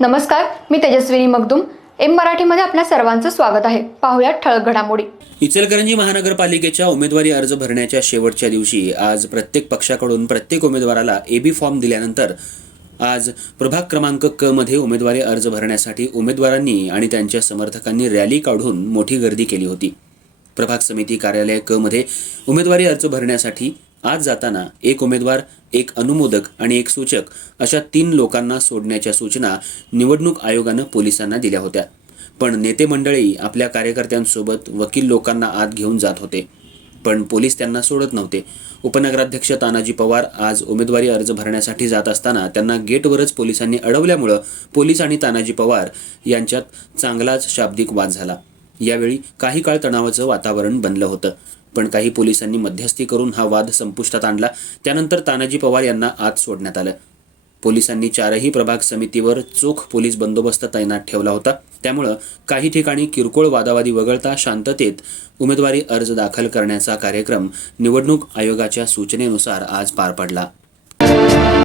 नमस्कार मी तेजस्विनी मगदुम. एम मराठीमध्ये आपल्या सर्वांचं स्वागत आहे. पाहुयात ठळक घडामोडी. इचलकरंजी महानगरपालिकेच्या उमेदवारी अर्ज भरण्याच्या शेवटच्या दिवशी आज प्रत्येक पक्षाकडून प्रत्येक उमेदवाराला एबी फॉर्म दिल्यानंतर आज प्रभाग क्रमांक क मध्ये उमेदवारी अर्ज भरण्यासाठी उमेदवारांनी आणि त्यांच्या समर्थकांनी रॅली काढून मोठी गर्दी केली होती. प्रभाग समिती कार्यालय क मध्ये उमेदवारी अर्ज भरण्यासाठी आज जाताना एक उमेदवार एक अनुमोदक आणि एक सूचक अशा तीन लोकांना सोडण्याच्या सूचना निवडणूक आयोगानं पोलिसांना दिल्या होत्या. पण नेते मंडळी आपल्या कार्यकर्त्यांसोबत वकील लोकांना आत घेऊन जात होते. पण पोलीस त्यांना सोडत नव्हते. उपनगराध्यक्ष तानाजी पवार आज उमेदवारी अर्ज भरण्यासाठी जात असताना त्यांना गेटवरच पोलिसांनी अडवल्यामुळं पोलीस आणि तानाजी पवार यांच्यात चांगलाच शाब्दिक वाद झाला. यावेळी काही काळ तणावाचं वातावरण बनलं होतं. पण काही पोलिसांनी मध्यस्थी करून हा वाद संपुष्टात आणला. त्यानंतर तानाजी पवार यांना आत सोडण्यात आलं. पोलिसांनी चारही प्रभाग समितीवर चोख पोलीस बंदोबस्त तैनात ठेवला होता. त्यामुळं काही ठिकाणी किरकोळ वादावादी वगळता शांततेत उमेदवारी अर्ज दाखल करण्याचा कार्यक्रम निवडणूक आयोगाच्या सूचनेनुसार आज पार पडला.